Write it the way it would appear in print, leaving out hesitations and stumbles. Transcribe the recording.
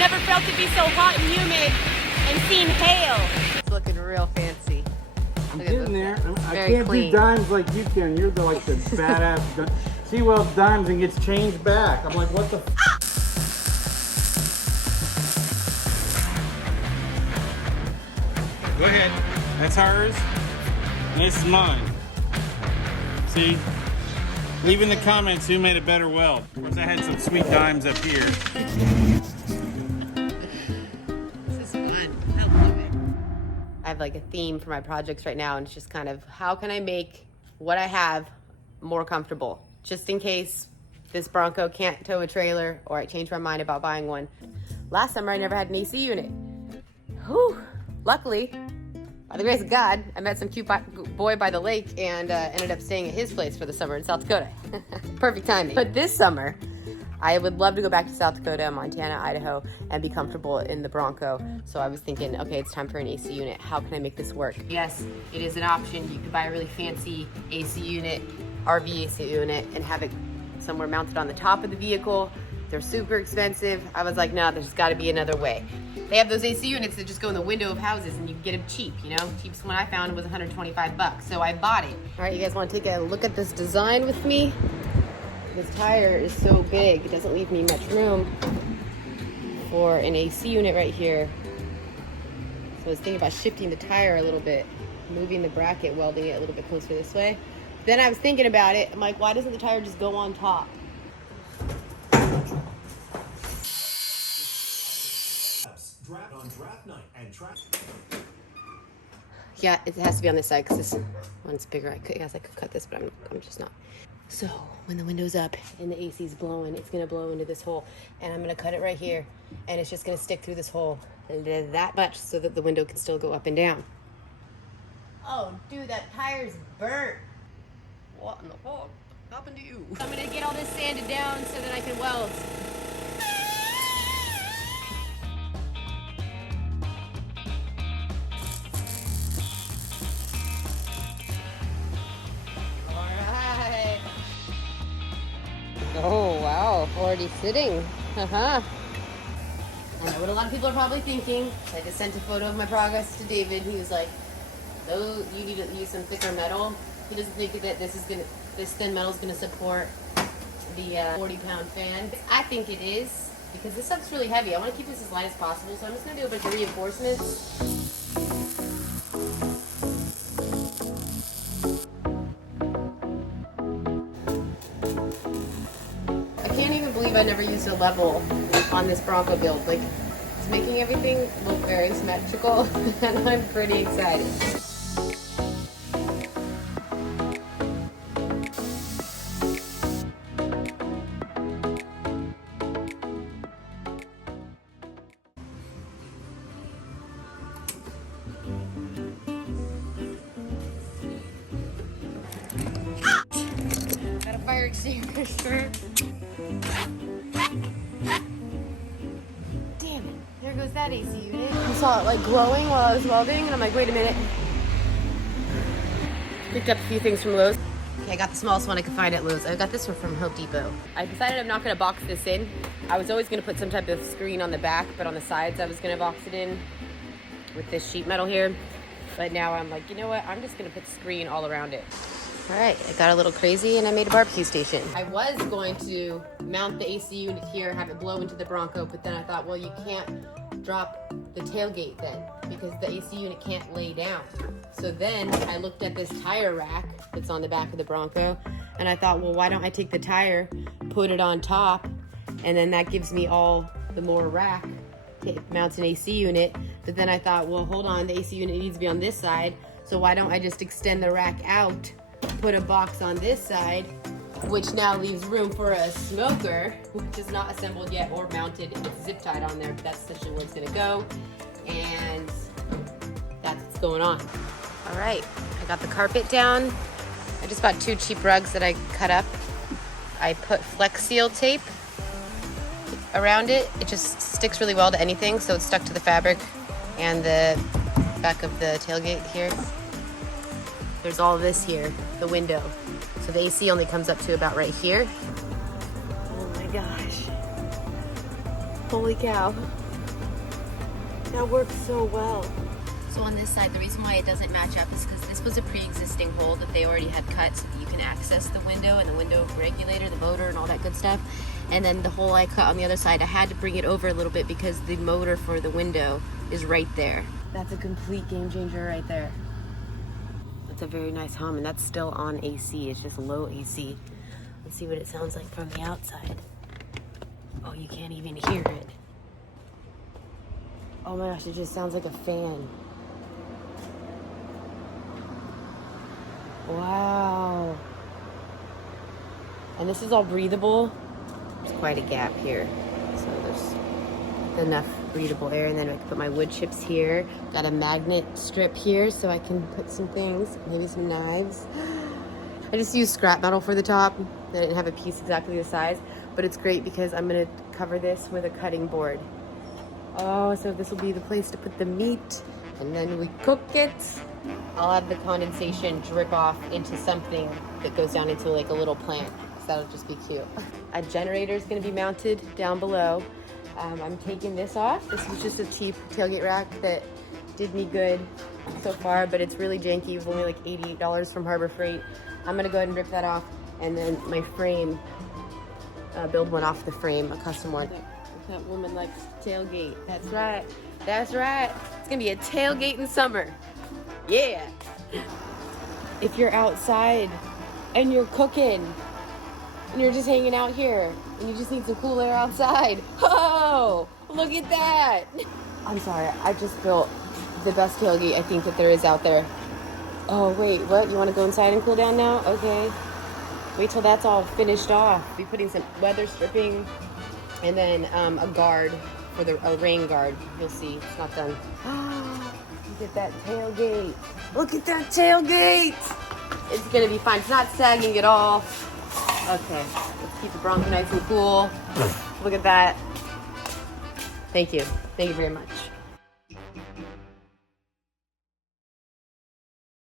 I've never felt it be so hot and humid and seen hail. It's looking real fancy. I'm getting there. I Very can't clean. do dimes like you can. You're the badass. She welds dimes and gets changed back. I'm like, what the? Go ahead. That's hers. And this is mine. See? Leave in the comments who made a better weld. Of course, I had some sweet dimes up here. This is fun. I love it. I have like a theme for my projects right now, and it's just kind of how can I make what I have more comfortable, just in case this Bronco can't tow a trailer or I change my mind about buying one. Last summer, I never had an AC unit. Whew. Luckily, by the grace of God, I met some cute boy by the lake and ended up staying at his place for the summer in South Dakota. Perfect timing. But this summer, I would love to go back to South Dakota, Montana, Idaho, and be comfortable in the Bronco. So I was thinking, okay, it's time for an AC unit. How can I make this work? Yes, it is an option. You could buy a really fancy AC unit, RV AC unit, and have it somewhere mounted on the top of the vehicle. They're super expensive. I was like, no, there's gotta be another way. They have those AC units that just go in the window of houses and you can get them cheap, you know? Cheapest one I found was 125 bucks, so I bought it. All right, you guys wanna take a look at this design with me? This tire is so big, it doesn't leave me much room for an AC unit right here. So I was thinking about shifting the tire a little bit, moving the bracket, welding it a little bit closer this way. Then I was thinking about it, I'm like, why doesn't the tire just go on top? On draft night and track. Yeah, it has to be on this side because this one's bigger. I could cut this, but I'm just not. So when the window's up and the AC's blowing, it's gonna blow into this hole, and I'm gonna cut it right here, and it's just gonna stick through this hole that much so that the window can still go up and down. Oh, dude, that tire's burnt. What in the fuck happened to you? I'm gonna get all this sanded down so that I can weld. Oh, wow, already sitting. I know what a lot of people are probably thinking. I just sent a photo of my progress to David. He was like, "Oh, you need to use some thicker metal." He doesn't think that this thin metal is going to support the 40-pound fan. I think it is, because this stuff's really heavy. I want to keep this as light as possible, so I'm just going to do a bunch of reinforcements. I never used a level on this Bronco build. Like, it's making everything look very symmetrical, and I'm pretty excited. Got a fire extinguisher. Damn it, there goes that AC unit. I saw it like glowing while I was welding, and I'm like, wait a minute. Picked up a few things from Lowe's. Okay, I got the smallest one I could find at Lowe's. I got this one from Home Depot. I decided I'm not gonna box this in. I was always gonna put some type of screen on the back, but on the sides I was gonna box it in with this sheet metal here. But now I'm like, you know what? I'm just gonna put the screen all around it. All right, I got a little crazy and I made a barbecue station. I was going to mount the AC unit here, have it blow into the Bronco, but then I thought, well, you can't drop the tailgate then because the AC unit can't lay down. So then I looked at this tire rack that's on the back of the Bronco, and I thought, well, why don't I take the tire, put it on top, and then that gives me all the more rack to mount an AC unit. But then I thought, well, hold on, the AC unit needs to be on this side, so why don't I just extend the rack out, put a box on this side, which now leaves room for a smoker, which is not assembled yet or mounted. It's zip tied on there, but that's essentially where it's gonna go. And that's what's going on. All right, I got the carpet down. I just bought 2 cheap rugs that I cut up. I put Flex Seal tape around it. It just sticks really well to anything, so it's stuck to the fabric and the back of the tailgate here. There's all this here, the window. So the AC only comes up to about right here. Oh my gosh. Holy cow. That works so well. So on this side, the reason why it doesn't match up is because this was a pre-existing hole that they already had cut so that you can access the window and the window regulator, the motor, and all that good stuff. And then the hole I cut on the other side, I had to bring it over a little bit because the motor for the window is right there. That's a complete game changer right there. That's a very nice hum, and that's still on AC. It's just low AC. Let's see what it sounds like from the outside. Oh, you can't even hear it. Oh my gosh, it just sounds like a fan. Wow. And this is all breathable. There's quite a gap here. So there's enough breathable air. And then I can put my wood chips here. Got a magnet strip here so I can put some things, maybe some knives. I just used scrap metal for the top. I didn't have a piece exactly the size, but it's great because I'm gonna cover this with a cutting board. Oh, so this will be the place to put the meat, and then we cook it. I'll have the condensation drip off into something that goes down into like a little plant. So that'll just be cute. A generator is going to be mounted down below. I'm taking this off. This is just a cheap tailgate rack that did me good so far, but it's really janky. It was only like $88 from Harbor Freight. I'm going to go ahead and rip that off, and then my frame, build one off the frame, a custom one. That woman likes tailgate. That's right. That's right. It's gonna be a tailgate in summer. Yeah. If you're outside and you're cooking and you're just hanging out here and you just need some cool air outside. Oh, look at that. I'm sorry. I just built the best tailgate I think that there is out there. Oh, wait, what? You want to go inside and cool down now? Okay. Wait till that's all finished off. Be putting some weather stripping and then a guard for a rain guard. You'll see, it's not done. Look at that tailgate. Look at that tailgate. It's gonna be fine. It's not sagging at all. Okay, let's keep the Bronco nice and cool. Look at that. Thank you. Thank you very much.